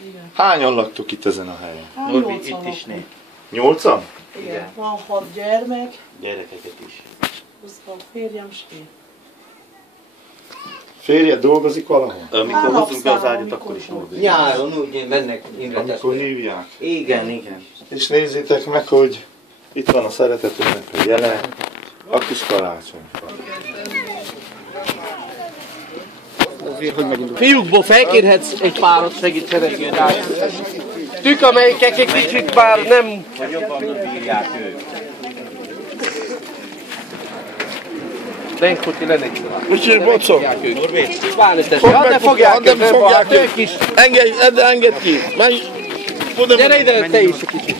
Igen. Hányan laktok itt ezen a helyen? Hát, Norbi, 8-an itt is né. 8-an? Igen. Van 6 gyermek, Gyerekeket is. plusz a férjem, és én. Férjed dolgozik valahol? Amikor hozunk be az ágyat, akkor is Norbi. Nyáron úgy mennek Amikor hívják. Igen, igen. És nézzétek meg, hogy itt van a szeretetünknek a jele, a kis karácsonyfa. Fiúkból felkérhetsz egy párat segítsenek rá. Tük, amelyek egy kicsit már nem... Vagy jobban bírják ők. Denkoti lenne. Micsi, bocok? Norbi, De fogják nem fogják ők is. Engedj ki. Menj. Gyere ide, te is egy kicsit.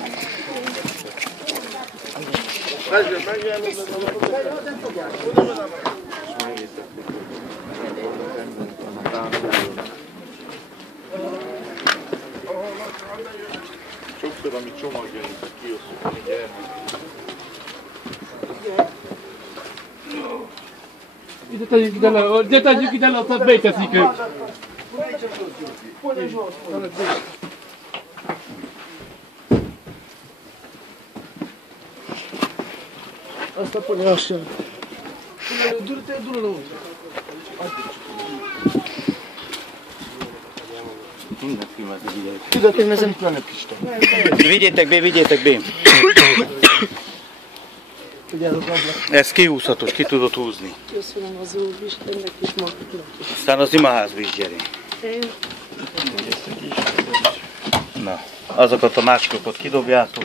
Sokszor, amit csomagjaink, kiosztjuk a gyermek. Ide tegyük ide le, aztán beteszik ők. Azt a ponya, azt sem. minden filmet egy ideig. Ide filmezem. Vigyétek be, vigyétek be. Ez kihúzhatós, ki tudod húzni. Köszönöm az Úristennek is maguknak is. Aztán az imaházba is gyere. Na, azokat a másikat kidobjátok.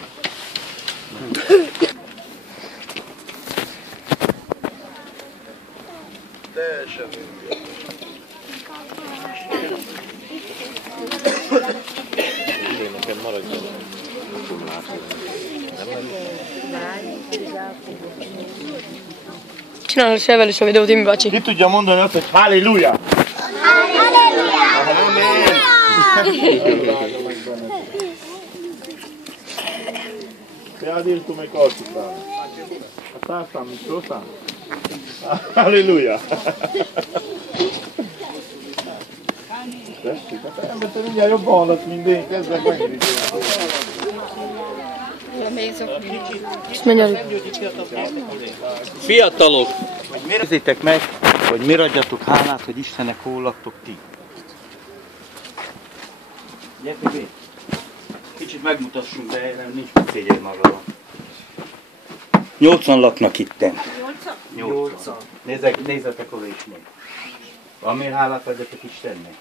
Csinálj se velük a videót, Imi bácsi. Ki tudja mondani azt, hogy halleluja? Ja dirtu me kostitaan. Taastaan mit osan. Halleluja. Tessék, hát ember, te mindjárt jobban hallasz, mint én, kezdek megéríteni. Ezt menj. Fiatalok. Nézzétek meg, hogy miért adjatok hálát, hogy Istennek hol laktok ti. Gyertek bé! Kicsit megmutassunk, de nem nincs mit szégyelj magadon. 8-an laknak itten. 8-an? Nézzetek oda is még. Van még hálát adjatok Istennek?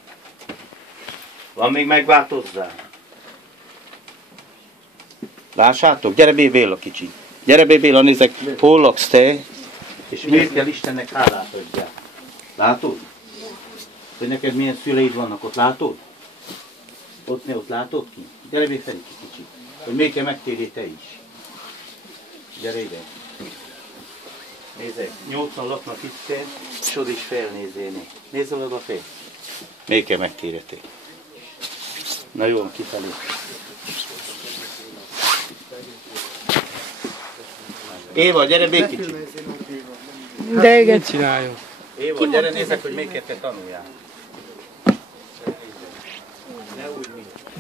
Van még megváltozzál? Lássátok? Gyere bé Béla kicsi. Gyere bé Béla, nézzek, hol laksz te? És miért kell Istennek hálát adjál? Látod? Hogy neked milyen szüleid vannak ott, látod? Ott látod ki? Gyere bé felé kicsit. Hogy miért kell megtérjél te is. Gyere ide. Nézzek, 8-an laknak itt, és oda is felnézélni. Nézzel oda fel. Miért kell megtérjetek? Na jó, kifelé. Éva, gyere bé kicsit. De igen. Csináljon. Éva, gyere nézzek, hogy melyiket te tanuljál. Ne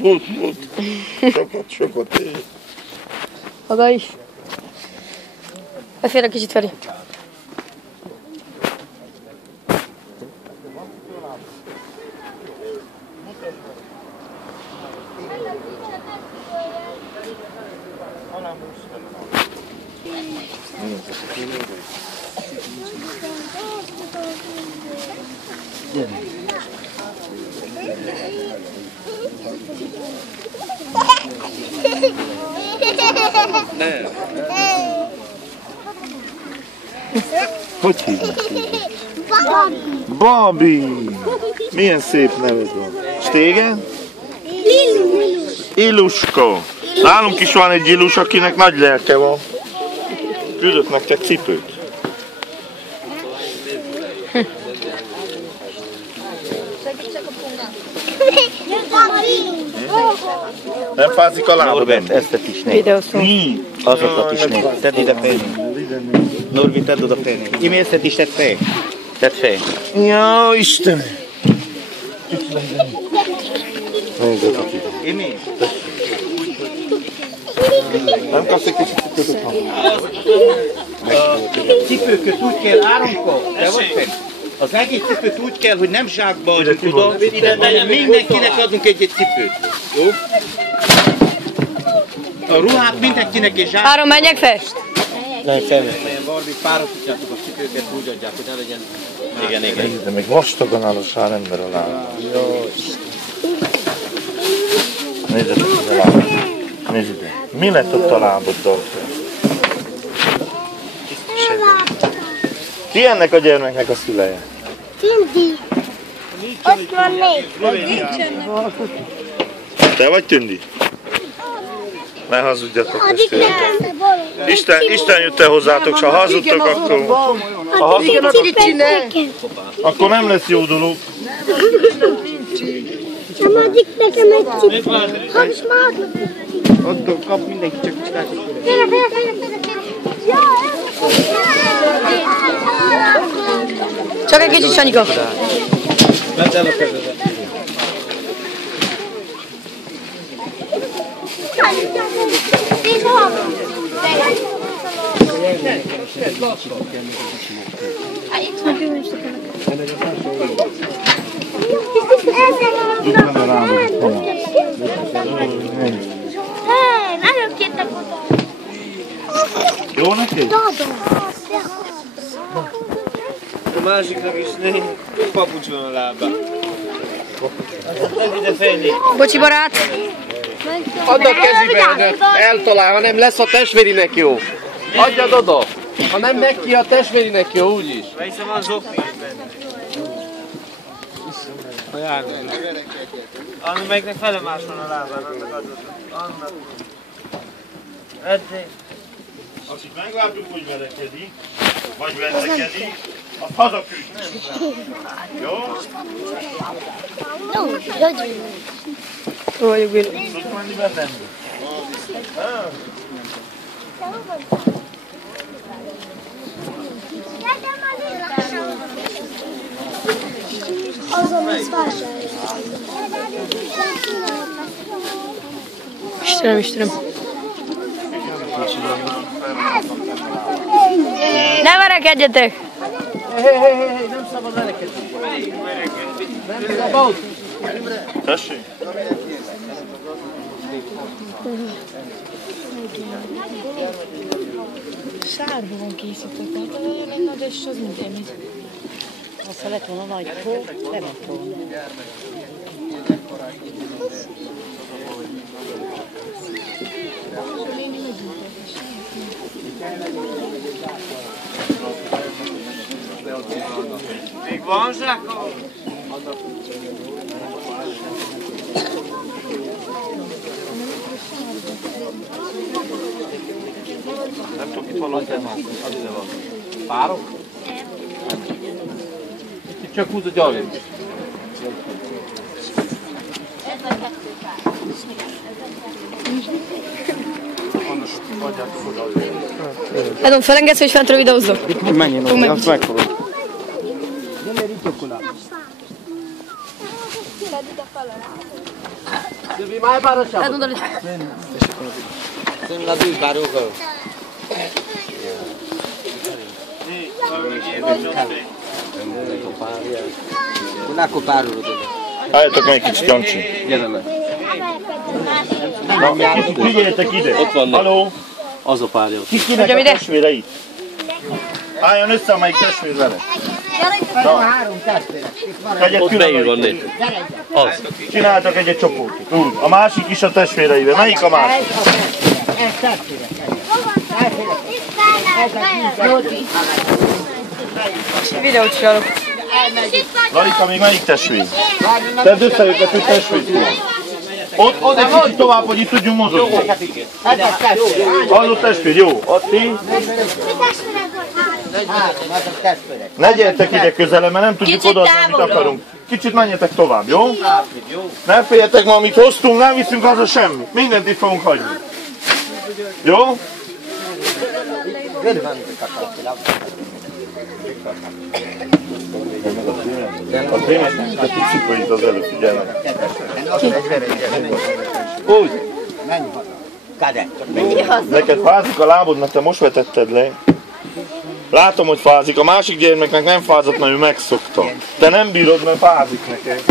úgy, mint. Sokat. Maga is. Befér egy kicsit Feri. Hogy hívnak? Babi! Milyen szép neved van. És téged? Iluska. Nálunk is van egy Ilus, akinek nagy lelke van. Küldött nektek cipőt. Nem fázik a lábad? Norbert, ezt is négy. Azokat is négy. Tedd ide fel. Norbi, tedd oda fel. Imi, ezt is tedd fel. Tedd fel. Ja, Istenem! Imi? Nem kapsz egy kicsit cipőt? Cipőköt úgy kell, Áronka, te vagy meg? Az egész cipőt úgy kell, hogy nem zsákba adjuk, tudod? Mindenkinek adunk egy cipőt. Jó? A ruhát mindenkinek egy zsák. Áron, menjek fel? Ilyen Barbie párosítjátok a cipőket, úgy adják, hogy ne legyen... Igen. De még vastagon áll a sár ember a lábán. Nézd ide a lábad. Nézd ide. Mi lett ott a láboddal? Ki ennek a gyermeknek a szüleje? Tündi. Ott van még. Te vagy Tündi? Ne hazudjatok, testvérek. Isten jött el hozzátok, s ha hazudtok, akkor nem lesz jó dolog. Nem adjuk nekem egy cipőt. Hadd is már. Ott kap mindenki, csak csináljuk. Csak egy kicsit, Sanyika. Vedd el a kezedet. Nagyon kértek oda. Jó neki? A másiknak is négy papucs van a lábán. Bocsi, barát. Add a kezébe, eltalál, ha nem lesz a testvérinek jó. Adjad oda. Ha nem neki, a testvérinek jó, úgyis. Hiszem van zokni benne. Ami melyiknek felemás van a lábán, annak adod. Annak. Eddig. Akit meglátjuk, hogy verekedik, vagy veszekedik, azt hazaküldjük. Jó? Jó vagyok, Billy. Tudsz menni bennem? Azon lesz vásárolni. Istenem. Ne verekedjetek! Hé, nem szabad verekedni. Nem szabad. Tessék? Sárba van készített, tehát olyan lenne, de az mindenit. Ha lett volna nagy hó, levett volna. Még van zsákol? Nem tudok, itt valami az ide van. Párok? Itt csak húz a gyarlét. Edom, felengedsz, hogy fentről videózzak? Menjél oda, azt megfogod. Silvi, mai pare așa. Edom, dă-l. Sunt la dui barugă. Una cu parul. Álljatok meg egy kicsit, Jancsi. Gyere le. Na, kicsit figyeljetek ide. Ott vannak. Haló? Az a párja. Kinek a testvére itt? Álljon össze, amelyik testvér vele. Egyet Ott beírva négy. Az. Csináltak egy csoportot. Úgy. A másik is a testvéreivel. Melyik a másik? Videót csinálok. Larika, még melyik testvér? Tedd össze őket, hogy testvér. Ott egy kicsit tovább, hogy itt tudjunk mozogni. Az a testvér, jó. Ott ti. Ne gyertek ide közelem, mert nem tudjuk odaadni, amit akarunk. Kicsit menjetek tovább, jó? Ne féljetek, ma amit hoztunk, nem viszünk haza semmit. Mindent itt fogunk hagyni. Jó? Az én egy cipőit az előtt, figyelnek. Úgy. Neked fázik a lábod, mert te most vetetted le. Látom, hogy fázik. A másik gyermeknek nem fázott, mert ő megszokta. Te nem bírod, mert fázik neked.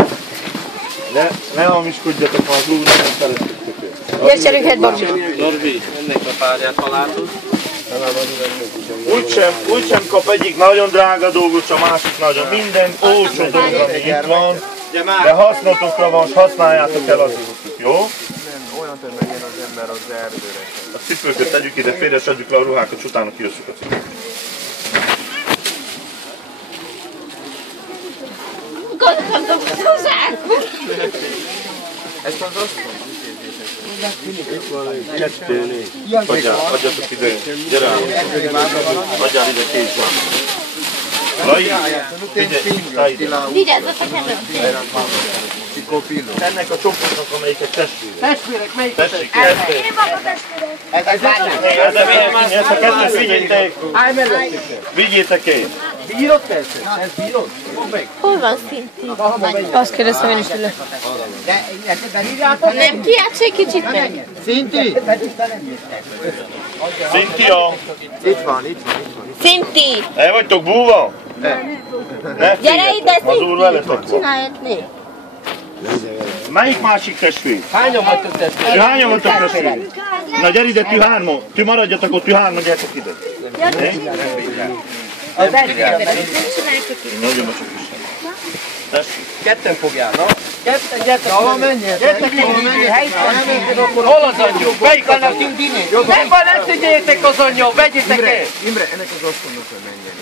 De ne hamiskodjatok, ha az úr nem szeretik tökélet. Gyerünk egy babsi. Norbi, ennek a párját találtuk. Úgysem kap egyik nagyon drága dolgot, a másik nagyon. Minden olcsó dolog, ami itt van. De hasznotokra van, és használjátok el az útot, jó? Olyan tömegyen az ember az erdőre. A cipőket tegyük ide, félre, és adjuk le a ruhákat, és utána kiösszük a cipőt. Ezt az azt Adjatok ide, gyere ám. Adjál ide kézben. Lai, figyelj, Vigyázzatok előtt! ennek a csoportnak, amelyiket testvérek. Testvérek, melyik a Tessék, tessék. Ezt a kettőt vigyétek. Állj mellettük. Vigyétek én. Bírod persze? Ez bírod? Mondd meg. Hol van Szinti? Azt kérdeztem én is tőle. Nem kiátsz egy kicsit meg? Szintia. Szinti! El vagytok búva? Ne Gyere ide, féljetek, az úr veletek van. Csinálj. Melyik másik testvér? Hányan vagytok testvérek? Hányan vagytok testvér? Na gyere ide, ti hárman. Ti maradjatok ott, ti hárman, gyertek ide. Az egyre. Nagyon csak is. Tessék. Ketten fogjának. Ketten, gyertek. Hova menjél? Gyertek ide. Hol az anyjuk? Melyik annak? Nem van, ezt tegyétek az anyjuk. Vegyétek el. Imre, ennek az asztalnak kell menjen.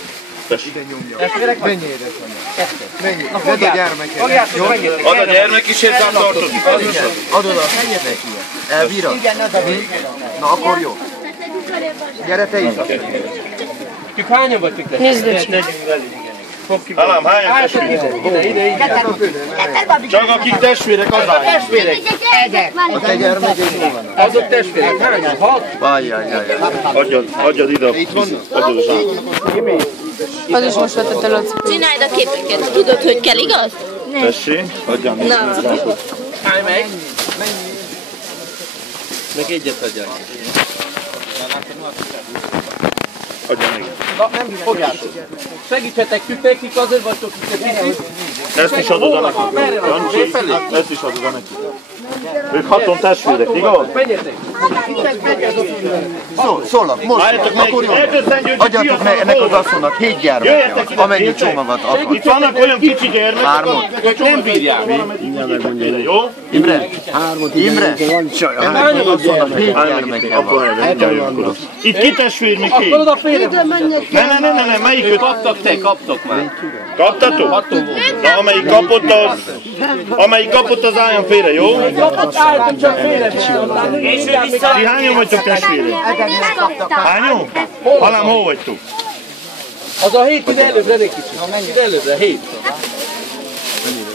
Tessék. Ide nyomja. Testvérek vagy? Menjél édesanyja. Menjél. Vedd a gyermeket. Fogjátok, menjetek. Ad a gyermek is hozzám tartozik. Adod a neki. Elbírod? Na akkor jó. Gyere te is. Ők hányan vagytok testvérek? Halám, hányan testvérek? Ide. Csak akik testvérek, az áll. Testvérek. A te gyermekek jó vannak. Azok testvérek. Hányan? 6? Adjad ide a adjad a zsákot. Az is most vetett el ott. Csináld a képeket. Tudod, hogy kell, igaz? Tessék, adjam még a zsákot. Állj meg. Meg egyet adjál. Adjam még. Na, nem fogjátok. Segíthetek nekik, azért vagytok itt a kicsit. Ezt is adod a nekik. Jancsi, ezt is adod a nekik. Ők 6 testvérek, igaz? Menjetek. Szólok, most. Álljatok meg, Adjatok meg ennek az asszonynak 7 gyermeket, amennyi csomagot akar. Itt vannak olyan kicsi gyermekek, Hármat. ők nem bírják. Jó? Imre, ennek az asszonynak 7 gyermeket. Itt ki testvér, mi ki? Akkor odafélre. Ne, melyiköt? Kaptak te, kaptok már. Kaptatok? Na, amelyik kapott, az álljon félre, jó? Kapott, álltok csak félre. Ti hányan vagytok testvérek? Hányan? Halám, hol vagytok? Az a 7 ide előbbre, ne kicsit. Ide előbbre, 7.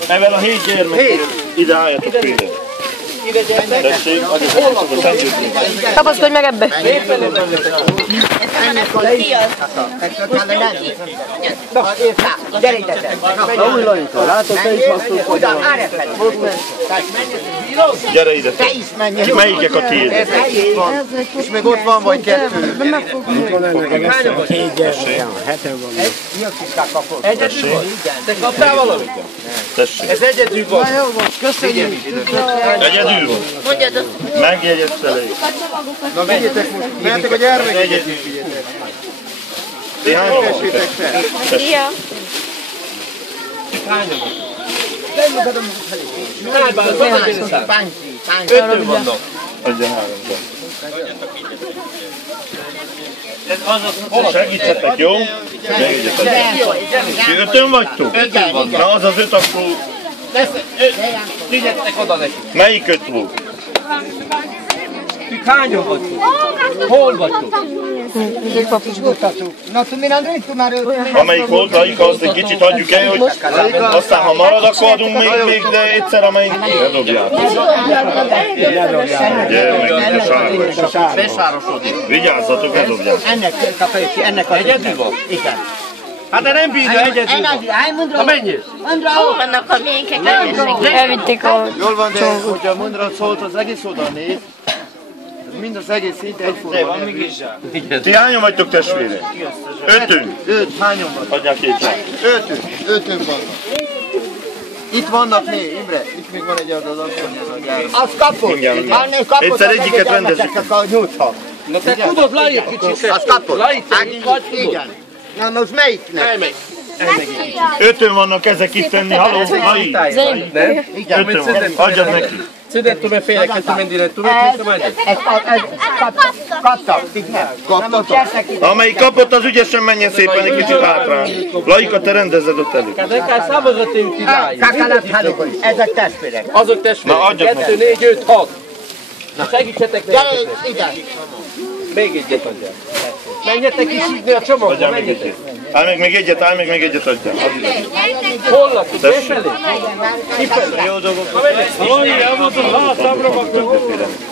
Evel a 7 gyermek, ide álljatok félre. Ide gyertek. Tessék, adjatok a szentgyűjtést. Kapaszkodj meg ebbe! Gyere ide te! Na új Laita, látod, te is hasztunk, hogy van. Gyere ide te. Ki melyikek a tiédek? És még ott van vagy 2. Egyedül vagy? Te kaptál valamit? Tessék. Ez egyedül vagy. Egyedül van. Mondjad azt! Megjegyezte le. Na vigyétek most, mehetek a gyermeket is vigyétek. Ti hányan vagytok? Tessétek fel. Szia! Hányan vagy? Hányban, az van egy szám? 5-ön vannak. Adja 3-ban. Segítsetek, jó? Segítsetek. Ti 5-ön vagytok? 5-ön vannak. Na az az 5 akkor... Vigyetek oda neki. Melyik 5 volt? Ők hányan vagytok? Hol vagytok? Amelyik volt, Laika, azt egy kicsit adjuk el, hogy aztán ha marad, akkor adunk még, de egyszer amelyik ne dobjátok. Gyermek, Besárosodik. vigyázzatok, ne dobjátok. Ennek kapja ki, ennek a Egyedül van? Igen. Hát de nem bírja egyedül. Na menjél. Hol vannak a ménkek? Elvitték a Jól van, de hogyha a mondra szólt, az egész oda néz. Mind az egész szinte egyforma. Ti hányan vagytok testvérek? Ötünk. Hányan van? Adják két zsák. Ötön vannak. Itt vannak még, Imre, itt még van egy az asszony, ez a gyár. Azt kapod. Egyszer egyiket rendezzük. Na te tudod, Lai egy kicsit. Azt kapod. Lai, te mit vagy, tudod? Igen. Na most melyiknek? Elmegy. Ötön vannak ezek itt tenni. Halló, Mai. Nem? Ötön. Adjad neki. Szüdet tudom féleket, tudom indítani, tudom, hogy Kaptak, így nem. Kaptatok? Amelyik kapott, az ügyesen menjen szépen egy kicsit hátra. Laika, te rendezzed ott elő. Nekár szavazott én király. Kakalat hálókon, ezek testvérek. Azok testvérek. Na, adjak 2, 4, 5, 6. Na segítsetek Gyere nekik. ide. Még egyet adjál. Menjetek is így a csomagba, Adjál még menjetek. egyet. Állj még egyet, még egyet adjál. Add ide. Hol laksz? Tessék. Befelé? Kifelé. Jó dolgok.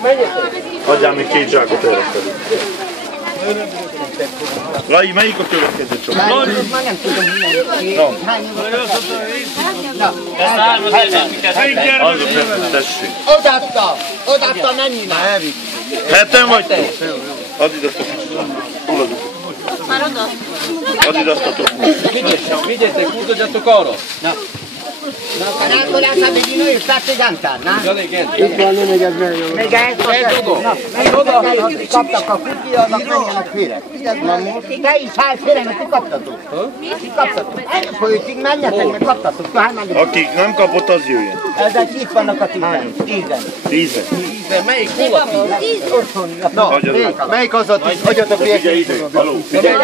Menjetek. Adjál még két zsákot erre felé. Lai, melyik a következő csomag? Már nem tudom, No. Azok nem, tessék. odaadta mennyivel? Heten vagytok? Add ide azt a kicsit. Már oda? Add ide azt a tokot. Vigyetek, mutatjatok arra. Akkor ezt a bigino és látszik gantán, na? Ja, igen. Még ezt kaptak a kuki, annak menjenek félre. Na most, te is állj félre, mert ti kaptatok. Ti kaptatok. Folytig menjetek, mert kaptatok. Aki nem kapott, az jöjjön. Ezek itt vannak a 10-en. 10-en. De melyik hol a 10? Na, Hagyjad meg. melyik az a 10? Adjatok Figyelj még. ide. Haló, figyelj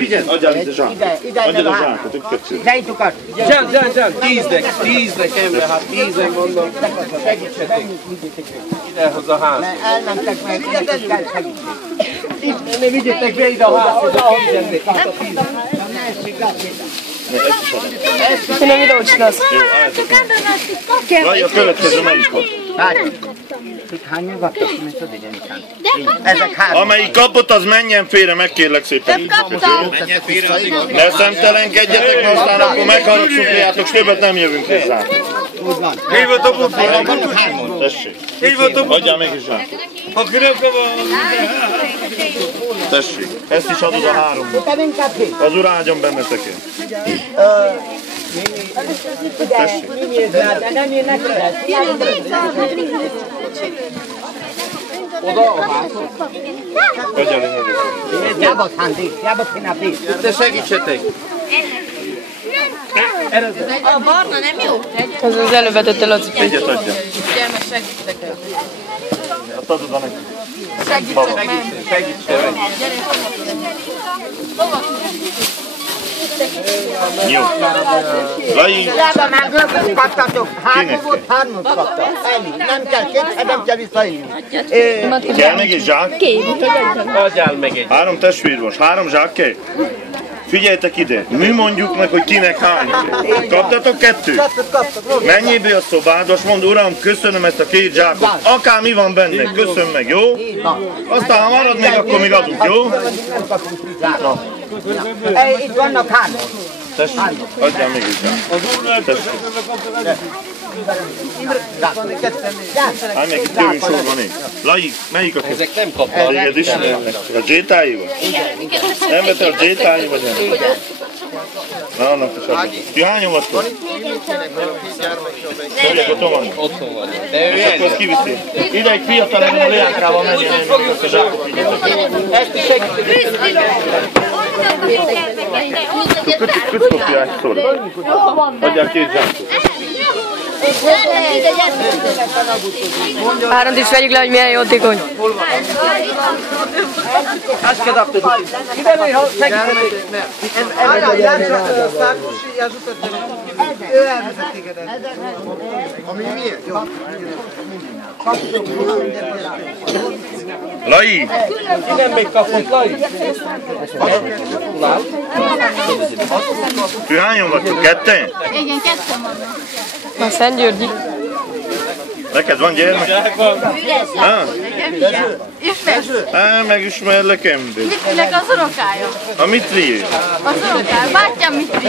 ide. Adjál ide zsákot. Adjad a zsákot, ők kettő. Zsejtukat. Zsán, 10-nek ember, hát 10-nek mondom. Segítsetek. Idehoz a ház. Elmentek meg, hogy kell segíteni. Ne vigyetek be ide a házhoz, a 10-nek. Te nem videót csinálsz. Jó, álljatok meg. Lai, a következő melyik volt? Hányan kaptak, mint tudod, ezek három. Amelyik kapott, az menjen félre, megkérlek szépen. Menjen félre, az igaz. Ne szemtelenkedjetek, mert aztán akkor megharagszunk, és többet nem jövünk hozzá. Úgy van. Tessék. Adjál még is zsákot. Tessék. Ezt is adod a háromba. Az ura áldjon benneteket. Tessék. Oda a házhoz. Adjál én nagyokat. Jábot, Handi, jábot csinálni. De segítsetek. A barna nem jó? Ez az előbb vetette Laci pénzt. Egyet adjál. Gyere, meg segítek el. Azt adod a neki. Segítsek meg. Segítsetek. Hova? Jó. Lai, Jába már görgöt kaptatok. Három volt, hármat kaptak. Ennyi. Nem kell kétszer, nem kell visszaélni. kell még egy zsák? Adjál meg egy. 3 testvér van, 3 zsák kell? Figyeljetek ide, mi mondjuk meg, hogy kinek hány kell. Kaptatok 2? Menjél be a szobádba, és mondd, uram, köszönöm ezt a 2 zsákot. Akár mi van benne, köszönöm meg, jó? Aztán ha marad még, akkor még adunk, jó? Itt vannak hárman. Tessék, adjál még egy zsákot. Tessék. Hát még itt jövünk sorban én. Lai, melyik a Ezek nem kapnak. téged ismernek? A Jétáé vagy? Nem vette a Jétáé vagy nem? Na, annak is adjuk. Ti hányan vagytok? Tudják, otthon van? Otthon van. De ő És akkor ezt kiviszi. Ide egy fiatal ember a Leákrával menjen, én meg ezt a zsákot. ezt is segítsetek. Kötkopják szóra. Adjál 2 zsákot. Háront is vegyük le, hogy milyen jótékony. Azt kell adni. Ide megy, ha segítsetek. Ő elvezet téged. Ami miért? Jó. Lai! Ki nem még kapott, Lai? Ti hányan vagytok? 2? Igen, 2 vannak. A Szent Györgyi. Neked van gyermek? Ismersz? Megismerlek, Emdi. Mitrinek az unokája. A Mitri? Az unokája, bátyám Mitri.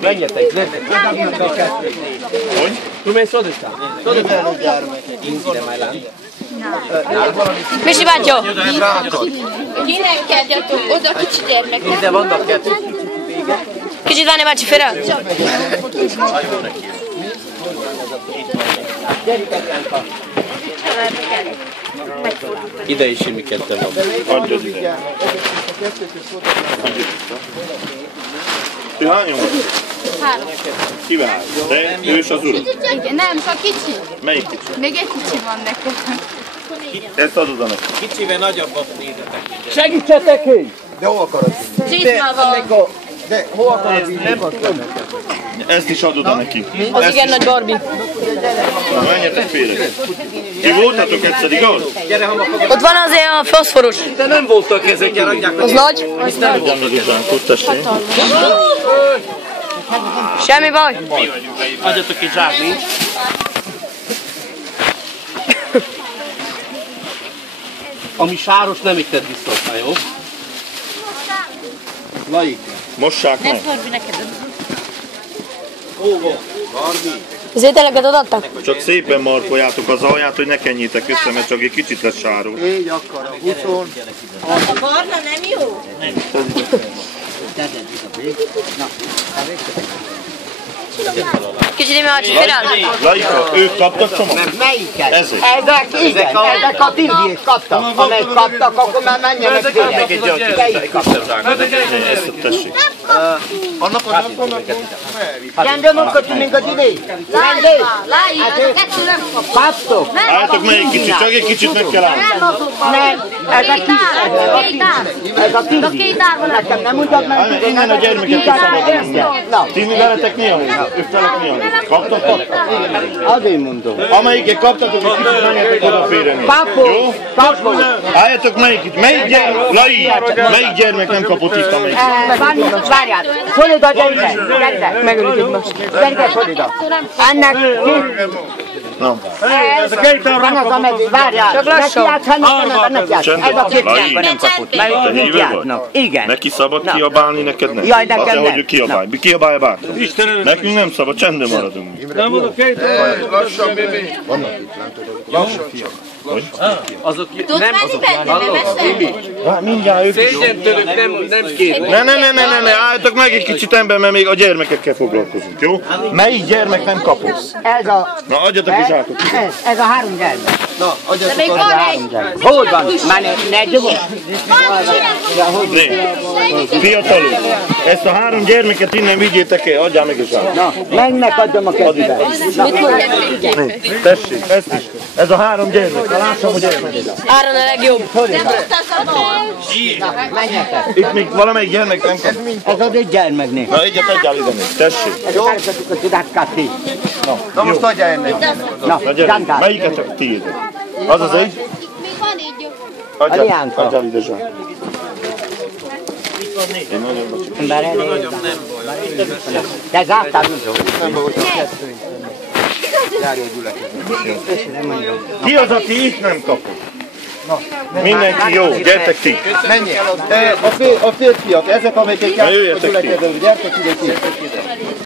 Menjetek, Hogy? Tu mész oditán? Misi bátyó! Kinek kezdjetek? Oda kicsi gyermek. Ide vannak kettő. Kicsit várni bácsi, félre! Ide is Imi ketten van. Adjad ide. Ti hányan vagy? 3. Kivel? Te, ős az ura? Igen, nem, csak kicsi. Melyik kicsi? Még egy kicsi van nekem. Ezt adod a neked. Kicsivel nagyobbat nézzetek. Segítsetek én! De hol akarod? De hol akarod? Ezt is adod a neki. Az igen nagy Barbie. Na, menjetek félre. Ti voltatok egyszer, igaz? Ott van azért a foszforus. De nem voltak ezek, adják. Az nagy? Adjad a zsánkot, tessék. Semmi baj. Adjatok egy zsák, nincs. Ami sáros, nem itted vissza, jó? Lai. Mossák meg. Az ételeket odaadták? Csak szépen markoljátok az alját, hogy ne kenjétek össze, mert csak egy kicsit lesz sáros. Így akarom. 20. A barna nem jó? Kicsit imi bácsi, félre! Laika, ők kaptak csomagot? Melyiket? Ezek. Ezek a tildiék kaptak. Amelyik kaptak, akkor már menjenek félre. Melyik kaptak? Ezt tessék. Annak az napon, Rendben mondhatjuk még az idén? Láj, a kettő nem kapott. Kaptok? Álljatok melyik kicsit, csak egy kicsit meg kell állni. Nem, ez a tildi. Nekem nem ugyan Állj, innen a gyermeket kiszabadulunk. Ti mi veletek mi a helyzet? Ők velek mi a helyzet? Kaptak? Azért mondom. Amelyiket kaptatok, egy kicsit menjetek oda félre. Jó? Álljatok melyik? Melyik gyermek? Lai, melyik gyermek nem kapott itt amelyik? Várjál, Szolida, gyere! Megölik most. Gyere, Szolida. Ennek van az, amelyik, várjál. Csak lassan. Ez a két gyermek nem kapott. Melyik játsznak? Igen. Neki szabad kiabálni, neked nem? Jaj, nekem Te, nem. hogy ő kiabálj. Kiabálj bárki. Nekünk nem szabad, csendben maradunk. Nem mondok két. lassan, bébé. Lassan csak. Azok Tudsz menni benne, Mindjárt ők is. szégyen tőlük nem kér. Ne, álljatok meg egy kicsit ember, mert még a gyermekekkel foglalkozunk, jó? Melyik gyermek nem kapott? Ez a... Na, adjatok is átok. Ez a 3 gyermek. Na, adjatok Van egy. Hol van? Már ne gyomor. Fiatalok, ezt a 3 gyermeket innen vigyétek el, adjál meg is át. Na, mennek adjam a kezébe. Tessék, ezt is. Ez a 3 gyermek, ha lássam, hogy elmegy. Áron a legjobb. Itt még valamelyik gyermek nem kap. Ez az egy gyermeknél. Na, egyet adjál ide még, tessék. Ez a keresetük a tudáskát ti. Na most adjál ennek. Na, Na gyere, Zsánkár. melyiket a tiéd? Az az egy? Még van így. Adjál ide, Zsánk. Én nagyon bocsánat. De zártál, Nem volt csak kettő. Járj a gyülekezet. Ki az, aki itt nem kapott? Mindenki jó, gyertek ti. Menjél. A férfiak, ezek amelyek Na, jöjjetek ki. gyertek ide ki.